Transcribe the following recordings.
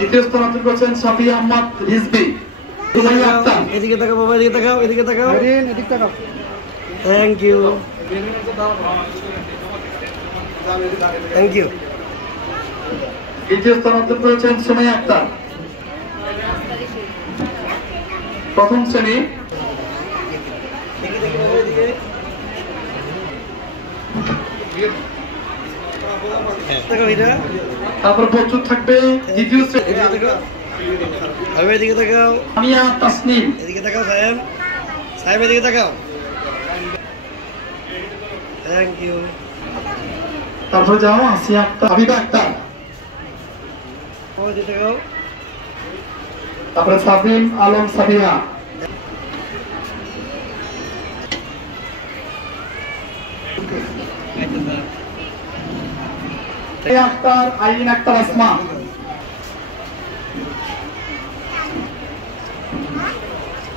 দ্বিতীয় স্থান অর্জন করেছেন সাফিয়া আহমদ রিজভী। এদিকে তাকাও বাবা, এদিকে তাকাও, এদিকে তাকাও, এদিকে তাকাও। Thank you, thank you. দ্বিতীয় স্থান অর্জন করেছেন সুমাইয়া আক্তার, প্রথম শ্রেণী। তারপর প্রস্তুত থাকবে দ্বিতীয় শ্রেণী এদিকে তাকাও, আমিয়া তাসনিম, এদিকে তাকাও সাহেব, সাহেব এদিকে তাকাও। Thank you. তারপরে যাও আসিয়া আক্তার, হাবিবা আক্তার, এদিকে তাকাও। তারপরে সাবিম আলম সাবিহা, আক্তার আইন আক্তার আসমা,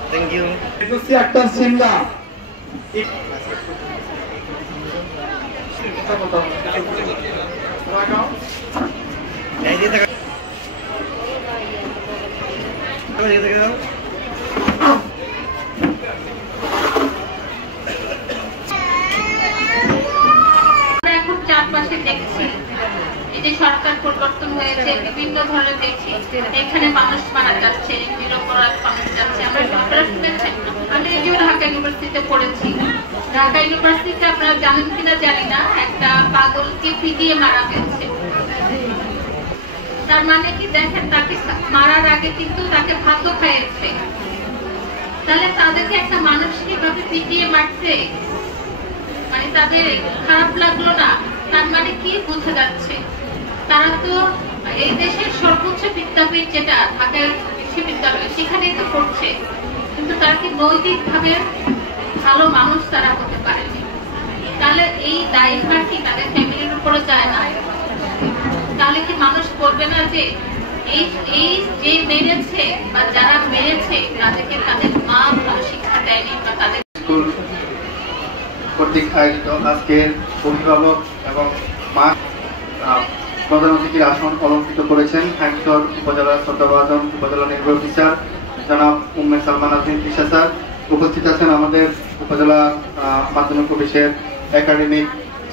থ্যাংক ইউ। একুশি আক্তার সিমলা, এদিকে তাকাও, এদিকে তাকাও। এখন চারপাশে দেখছি এই যে সরকার পরিবর্তন হয়েছে, বিভিন্ন ধরনের দেখছি এখানে মানুষ মারা যাচ্ছে, নিরপরাধ মানুষ যাচ্ছে। আমরা আপনারা শুনেছেন, আমি নিজেও ঢাকা ইউনিভার্সিটিতে পড়েছি। ঢাকা ইউনিভার্সিটিতে আপনারা জানেন কিনা জানি না, একটা পাগলকে পিটিয়ে মারা হয়েছে। তার মানে কি দেখেন, তাকে মারার আগে কিন্তু তাকে ভাতও খাইয়েছে। তাহলে তাদেরকে একটা মানুষকে ভাবে পিটিয়ে মারছে, মানে তাদের খারাপ লাগলো না? তার মানে কি বুঝে যাচ্ছে? তারা তো এই দেশের সর্বোচ্চ বিদ্যাপীঠ যেটা ঢাকা বিশ্ববিদ্যালয়, সেখানেই তো পড়ছে, কিন্তু তারা কি নৈতিক ভাবে ভালো মানুষ তারা হতে পারেনি। তাহলে এই দায়ভার কি তাদের ফ্যামিলির উপরে যায় না? তাহলে কি মানুষ করবে না যে এই যে মেরেছে বা যারা মেরেছে তাদেরকে তাদের মা ভালো শিক্ষা দেয়নি বা তাদের স্কুল কর্তৃক আয়োজিত আজকের অভিভাবক এবং মা প্রধান অতিথির আসন অলঙ্কৃত করেছেন হ্যামচর উপজেলার শ্রদ্ধাভাজন উপজেলা নির্বাহী অফিসার জনাব উম্মে সালমান আজমিন তৃষা স্যার। উপস্থিত আছেন আমাদের উপজেলা মাধ্যমিক অফিসের একাডেমিক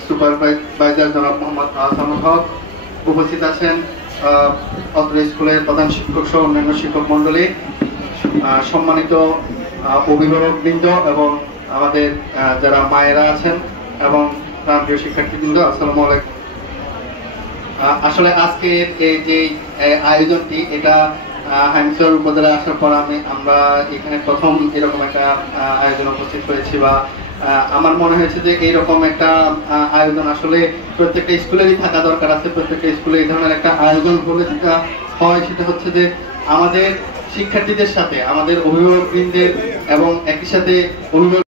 সুপারভাইজার জনাব মোহাম্মদ আহসানুল হক। উপস্থিত আছেন অত্র স্কুলের প্রধান শিক্ষক সহ অন্যান্য শিক্ষক মন্ডলী, সম্মানিত অভিভাবকবৃন্দ এবং আমাদের যারা মায়েরা আছেন এবং প্রিয় শিক্ষার্থীবৃন্দ, আসসালামু আলাইকুম। আসলে আজকের এই যে আয়োজনটি, এটা হ্যামচর উপজেলায় আসার পর আমরা এখানে প্রথম এরকম একটা আয়োজন উপস্থিত হয়েছি, বা আমার মনে হয়েছে যে এইরকম একটা আয়োজন আসলে প্রত্যেকটা স্কুলেরই থাকা দরকার আছে। প্রত্যেকটা স্কুলে এই ধরনের একটা আয়োজন হলে যেটা হয় সেটা হচ্ছে যে আমাদের শিক্ষার্থীদের সাথে আমাদের অভিভাবকবৃন্দের এবং একই সাথে অভিভাবক